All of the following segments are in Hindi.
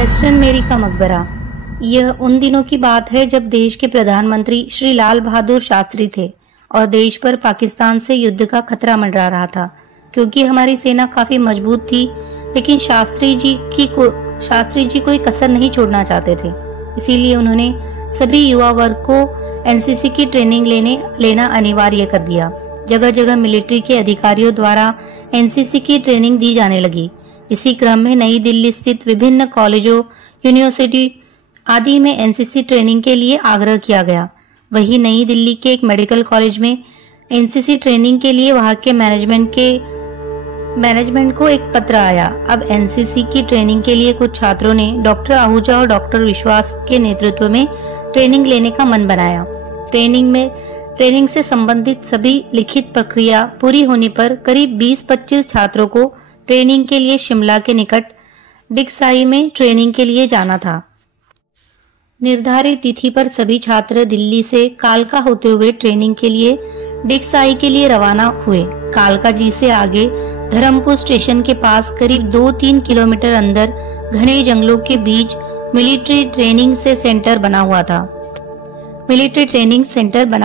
वेस्टर्न मेरी का मकबरा। यह उन दिनों की बात है जब देश के प्रधानमंत्री श्री लाल बहादुर शास्त्री थे और देश पर पाकिस्तान से युद्ध का खतरा मंडरा रहा था। क्योंकि हमारी सेना काफी मजबूत थी, लेकिन शास्त्री जी कोई कसर नहीं छोड़ना चाहते थे। इसीलिए उन्होंने सभी युवा वर्ग को एनसीसी की ट्रेनिंग लेना अनिवार्य कर दिया। जगह जगह मिलिट्री के अधिकारियों द्वारा एनसीसी की ट्रेनिंग दी जाने लगी। इसी क्रम में नई दिल्ली स्थित विभिन्न कॉलेजों, यूनिवर्सिटी आदि में एनसीसी ट्रेनिंग के लिए आग्रह किया गया। वही नई दिल्ली के एक मेडिकल कॉलेज में एनसीसी ट्रेनिंग के लिए वहां के मैनेजमेंट को एक पत्र आया। अब एनसीसी की ट्रेनिंग के लिए कुछ छात्रों ने डॉक्टर आहूजा और डॉक्टर विश्वास के नेतृत्व में ट्रेनिंग लेने का मन बनाया। ट्रेनिंग से संबंधित सभी लिखित प्रक्रिया पूरी होने पर करीब 20-25 छात्रों को ट्रेनिंग के लिए शिमला के निकट डिक्साई में ट्रेनिंग के लिए जाना था। निर्धारित तिथि पर सभी छात्र दिल्ली से कालका होते हुए ट्रेनिंग के लिए डिक्साई के लिए रवाना हुए। कालका जी से आगे धर्मपुर स्टेशन के पास करीब 2-3 किलोमीटर अंदर घने जंगलों के बीच मिलिट्री ट्रेनिंग सेंटर बना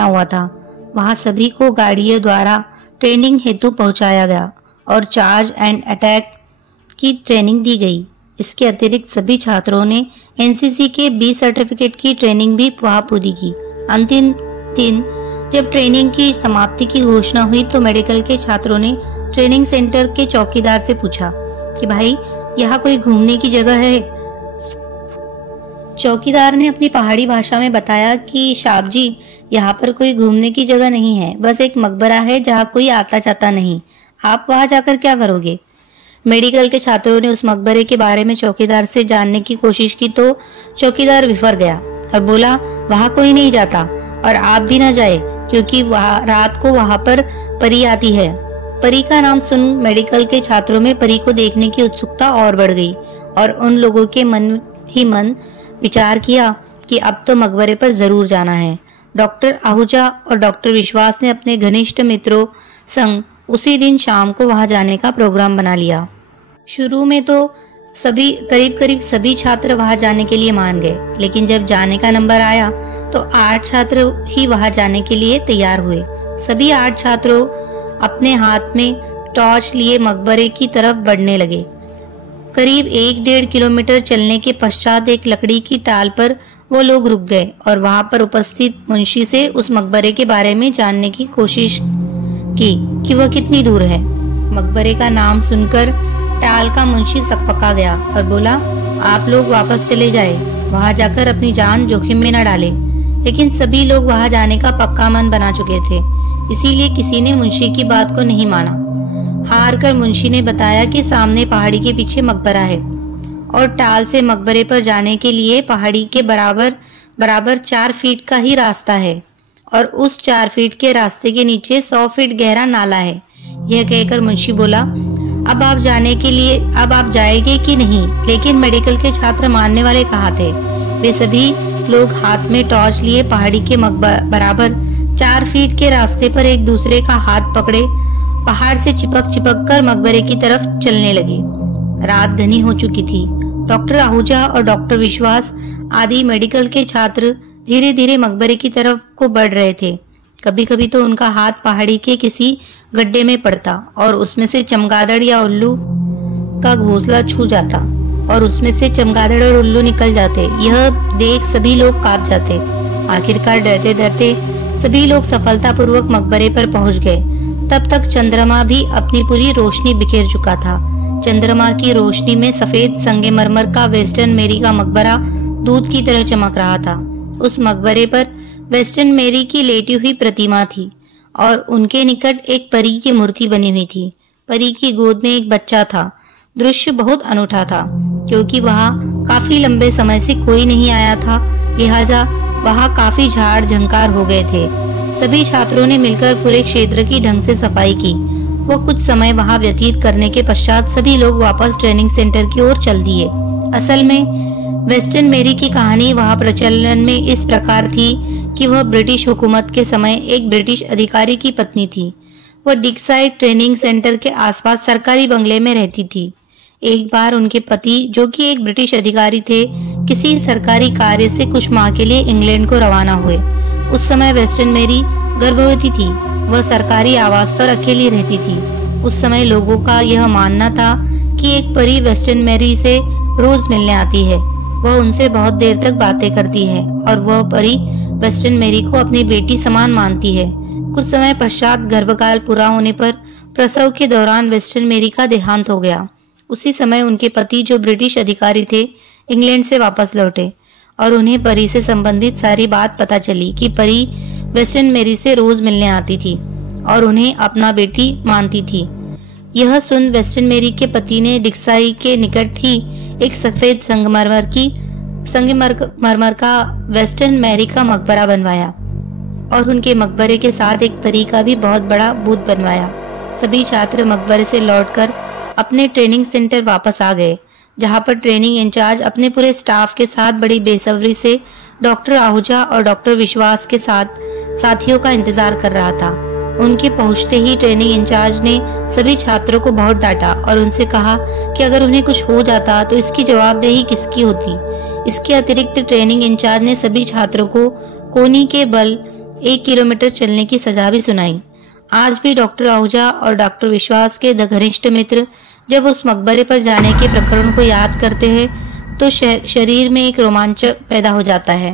हुआ था। वहां सभी को गाड़ियों द्वारा ट्रेनिंग हेतु पहुंचाया गया और चार्ज एंड अटैक की ट्रेनिंग दी गई। इसके अतिरिक्त सभी छात्रों ने एनसीसी के बी सर्टिफिकेट की ट्रेनिंग भी वहां पूरी की। अंतिम दिन जब ट्रेनिंग की समाप्ति की घोषणा हुई तो मेडिकल के छात्रों ने ट्रेनिंग सेंटर के चौकीदार से पूछा कि भाई यहाँ कोई घूमने की जगह है। चौकीदार ने अपनी पहाड़ी भाषा में बताया कि साहब जी, यहाँ पर कोई घूमने की जगह नहीं है, बस एक मकबरा है जहाँ कोई आता जाता नहीं। आप वहां जाकर क्या करोगे? मेडिकल के छात्रों ने उस मकबरे के बारे में चौकीदार से जानने की कोशिश की तो चौकीदार विफर गया और बोला वहां कोई नहीं जाता और आप भी ना जाए, क्योंकि रात को वहां पर परी आती है। परी का नाम सुन मेडिकल के छात्रों में परी को देखने की उत्सुकता और बढ़ गई और उन लोगों के मन विचार किया कि अब तो मकबरे पर जरूर जाना है। डॉक्टर आहूजा और डॉक्टर विश्वास ने अपने घनिष्ठ मित्रों संग उसी दिन शाम को वहां जाने का प्रोग्राम बना लिया। शुरू में तो करीब सभी छात्र वहां जाने के लिए मान गए, लेकिन जब जाने का नंबर आया तो 8 छात्र ही वहां जाने के लिए तैयार हुए। सभी 8 छात्रों अपने हाथ में टॉर्च लिए मकबरे की तरफ बढ़ने लगे। करीब 1-1.5 किलोमीटर चलने के पश्चात एक लकड़ी की टाल पर वो लोग रुक गए और वहां पर उपस्थित मुंशी से उस मकबरे के बारे में जानने की कोशिश की कि वह कितनी दूर है। मकबरे का नाम सुनकर टाल का मुंशी सकपका गया और बोला, आप लोग वापस चले जाए, वहां जाकर अपनी जान जोखिम में न डालें। लेकिन सभी लोग वहां जाने का पक्का मन बना चुके थे, इसीलिए किसी ने मुंशी की बात को नहीं माना। हार कर मुंशी ने बताया कि सामने पहाड़ी के पीछे मकबरा है और टाल से मकबरे पर जाने के लिए पहाड़ी के बराबर 4 फीट का ही रास्ता है और उस 4 फीट के रास्ते के नीचे 100 फीट गहरा नाला है। यह कहकर मुंशी बोला, अब आप जाएंगे कि नहीं? लेकिन मेडिकल के छात्र मानने वाले कहाँ थे? वे सभी लोग हाथ में टॉर्च लिए पहाड़ी के बराबर 4 फीट के रास्ते पर एक दूसरे का हाथ पकड़े पहाड़ से चिपक कर मकबरे की तरफ चलने लगे। रात घनी हो चुकी थी। डॉक्टर आहूजा और डॉक्टर विश्वास आदि मेडिकल के छात्र धीरे धीरे मकबरे की तरफ को बढ़ रहे थे। कभी कभी तो उनका हाथ पहाड़ी के किसी गड्ढे में पड़ता और उसमें से चमगादड़ या उल्लू का घोंसला छू जाता और उसमें से चमगादड़ और उल्लू निकल जाते। यह देख सभी लोग कांप जाते। आखिरकार डरते डरते सभी लोग सफलतापूर्वक मकबरे पर पहुंच गए। तब तक चंद्रमा भी अपनी पूरी रोशनी बिखेर चुका था। चंद्रमा की रोशनी में सफेद संगमरमर का वेस्टर्न मेरी का मकबरा दूध की तरह चमक रहा था। उस मकबरे पर वेस्टर्न मेरी की लेटी हुई प्रतिमा थी और उनके निकट एक परी की मूर्ति बनी हुई थी। परी की गोद में एक बच्चा था। दृश्य बहुत अनूठा था, क्योंकि वहां काफी लंबे समय से कोई नहीं आया था, लिहाजा वहां काफी झाड़ झंकार हो गए थे। सभी छात्रों ने मिलकर पूरे क्षेत्र की ढंग से सफाई की। वो कुछ समय वहां व्यतीत करने के पश्चात सभी लोग वापस ट्रेनिंग सेंटर की ओर चल दिए। असल में वेस्टर्न मेरी की कहानी वहां प्रचलन में इस प्रकार थी कि वह ब्रिटिश हुकूमत के समय एक ब्रिटिश अधिकारी की पत्नी थी। वह डिक्साई ट्रेनिंग सेंटर के आसपास सरकारी बंगले में रहती थी। एक बार उनके पति, जो कि एक ब्रिटिश अधिकारी थे, किसी सरकारी कार्य से कुछ माह के लिए इंग्लैंड को रवाना हुए। उस समय वेस्टर्न मैरी गर्भवती थी। वह सरकारी आवास पर अकेली रहती थी। उस समय लोगों का यह मानना था कि एक परी वेस्टर्न मैरी से रोज मिलने आती है। वह उनसे बहुत देर तक बातें करती है और वह परी वेस्टर्न मैरी को अपनी बेटी समान मानती है। कुछ समय पश्चात गर्भकाल पूरा होने पर प्रसव के दौरान वेस्टर्न मैरी का देहांत हो गया। उसी समय उनके पति, जो ब्रिटिश अधिकारी थे, इंग्लैंड से वापस लौटे और उन्हें परी से संबंधित सारी बात पता चली कि परी वेस्टर्न मैरी से रोज मिलने आती थी और उन्हें अपना बेटी मानती थी। यह सुन वेस्टर्न मैरी के पति ने डिक्साई के निकट ही एक सफेद संगमरमर का वेस्टर्न मैरी का मकबरा बनवाया और उनके मकबरे के साथ एक परी का भी बहुत बड़ा बूथ बनवाया। सभी छात्र मकबरे से लौटकर अपने ट्रेनिंग सेंटर वापस आ गए, जहां पर ट्रेनिंग इंचार्ज अपने पूरे स्टाफ के साथ बड़ी बेसब्री से डॉक्टर आहूजा और डॉक्टर विश्वास के साथ साथियों का इंतजार कर रहा था। उनके पहुंचते ही ट्रेनिंग इंचार्ज ने सभी छात्रों को बहुत डांटा और उनसे कहा कि अगर उन्हें कुछ हो जाता तो इसकी जवाबदेही किसकी होती। इसके अतिरिक्त ट्रेनिंग इंचार्ज ने सभी छात्रों को कोनी के बल 1 किलोमीटर चलने की सजा भी सुनाई। आज भी डॉक्टर आहूजा और डॉक्टर विश्वास के घनिष्ठ मित्र जब उस मकबरे पर जाने के प्रकरण को याद करते हैं तो शरीर में एक रोमांच पैदा हो जाता है।